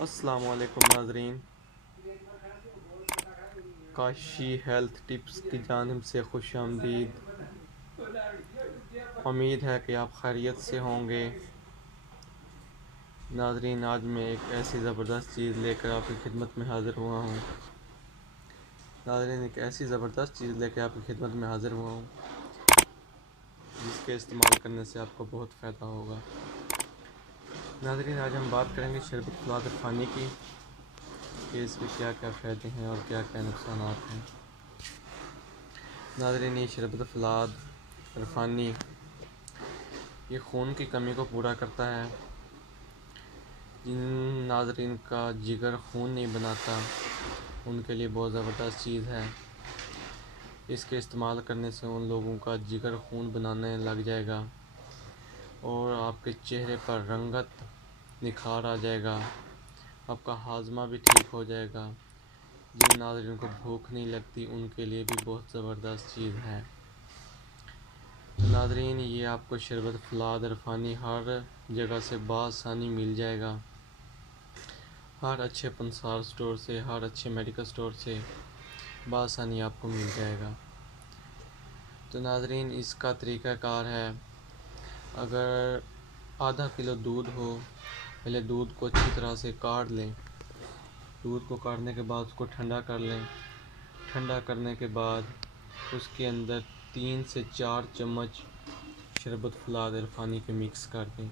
السلام علیکم ناظرین، کاشی ہیلتھ ٹپس کی جانب سے خوش آمدید۔ امید ہے کہ آپ خیریت سے ہوں گے۔ ناظرین، آج میں ایک ایسی زبردست چیز لے کر آپ کی خدمت میں حاضر ہوا ہوں۔ جس کے استعمال کرنے سے آپ کو بہت فائدہ ہوگا۔ ناظرین، آج ہم بات کریں گے شربت فلاد عرفانی کی، کہ اس کے کیا کیا فائدے ہیں اور کیا کیا نقصانات ہیں۔ ناظرین، یہ شربت فلاد عرفانی یہ خون کی کمی کو پورا کرتا ہے۔ جن ناظرین کا جگر خون نہیں بناتا ان کے لیے بہت زبردست چیز ہے۔ اس کے استعمال کرنے سے ان لوگوں کا جگر خون بنانے لگ جائے گا اور آپ کے چہرے پر رنگت نکھار آ جائے گا، آپ کا ہاضمہ بھی ٹھیک ہو جائے گا۔ جن ناظرین کو بھوک نہیں لگتی ان کے لیے بھی بہت زبردست چیز ہے۔ ناظرین، یہ آپ کو شربت فلاد عرفانی ہر جگہ سے بآسانی مل جائے گا، ہر اچھے پنسار سٹور سے، ہر اچھے میڈیکل سٹور سے بآسانی آپ کو مل جائے گا۔ تو ناظرین، اس کا طریقہ کار ہے، اگر آدھا کلو دودھ ہو، پہلے دودھ کو اچھی طرح سے کاٹ لیں۔ دودھ کو کاٹنے کے بعد اس کو ٹھنڈا کر لیں۔ ٹھنڈا کرنے کے بعد اس کے اندر 3 سے 4 چمچ شربت فلاد عرفانی کے مکس کر دیں۔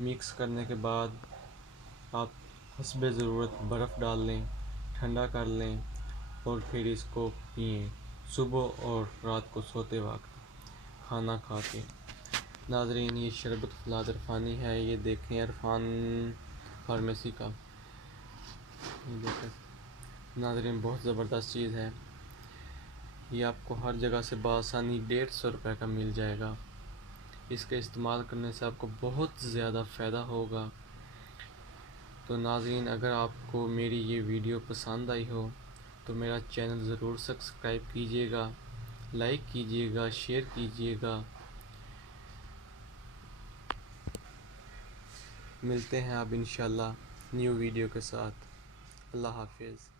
مکس کرنے کے بعد آپ حسب ضرورت برف ڈال لیں، ٹھنڈا کر لیں اور پھر اس کو پئیں صبح اور رات کو سوتے وقت کھانا کھا کے۔ ناظرین، یہ شربت فلاد عرفانی ہے، یہ دیکھیں عرفان فارمیسی کا، یہ دیکھیں ناظرین، بہت زبردست چیز ہے۔ یہ آپ کو ہر جگہ سے بآسانی 150 روپے کا مل جائے گا۔ اس کے استعمال کرنے سے آپ کو بہت زیادہ فائدہ ہوگا۔ تو ناظرین، اگر آپ کو میری یہ ویڈیو پسند آئی ہو تو میرا چینل ضرور سبسکرائب کیجیے گا، لائک کیجیے گا، شیئر کیجیے گا۔ ملتے ہیں اب انشاءاللہ نیو ویڈیو کے ساتھ۔ اللہ حافظ۔